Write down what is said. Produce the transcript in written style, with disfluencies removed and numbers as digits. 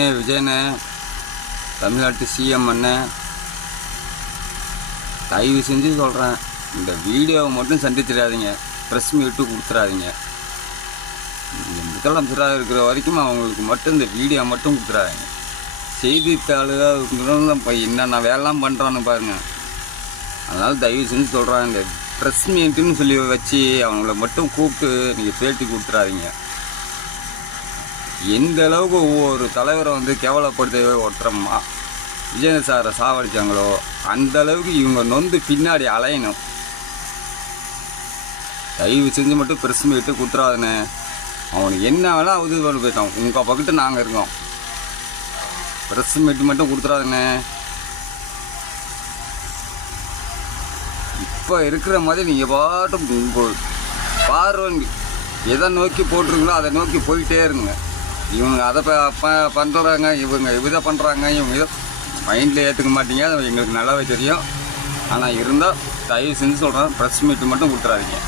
அண்ணே விஜயண்ணே, தமிழ்நாட்டு சிஎம் அண்ணன், தயவு செஞ்சு சொல்கிறேன், இந்த வீடியோவை மட்டும் சந்திச்சிடாதீங்க, ப்ரெஸ் மீட்டு கொடுத்துடாதீங்க. முதலமைச்சராக இருக்கிற வரைக்கும் அவங்களுக்கு மட்டும் இந்த வீடியோ மட்டும் கொடுத்துடாதீங்க. செய்தித்தாளுக இப்போ என்னென்ன வேலைலாம் பண்ணுறான்னு பாருங்கள். அதனால் தயவு செஞ்சு சொல்கிறேன், இந்த ப்ரெஸ் மீட்டுன்னு சொல்லி வச்சு அவங்கள மட்டும் கூப்பிட்டு நீங்கள் பேட்டி கொடுத்துடாதீங்க. எந்த அளவுக்கு ஒவ்வொரு தலைவரை கேவலப்படுத்த ஒருத்தரம்மா விஜயன் சாரை சாவடித்தாங்களோ அந்த அளவுக்கு இவங்க நொந்து பின்னாடி அலையணும். தயவு செஞ்சு மட்டும் ப்ரெஸ் மீட்டு கொடுத்துறாதுண்ணே. அவனுக்கு என்ன வேணால் உதவி பண்ணி போயிட்டான், உங்கள் பக்கத்து நாங்கள் இருக்கோம். ப்ரெஸ் மீட்டு மட்டும் கொடுத்துறாதுண்ணே. இப்போ இருக்கிற மாதிரி நீங்கள் பாட்டும் பார்வை எதை நோக்கி போட்டிருங்களோ அதை நோக்கி போயிட்டே இருங்க. இவங்க அதை பண்ணுறாங்க, இவங்க இதை பண்ணுறாங்க, இவங்க இதை மைண்டில் ஏற்றுக்க மாட்டீங்க, அது எங்களுக்கு நல்லாவே தெரியும். ஆனால் இருந்தால் தயவு செஞ்சு சொல்கிறேன், ப்ரெஸ் மீட்டு மட்டும் கொடுத்துறாதீங்க.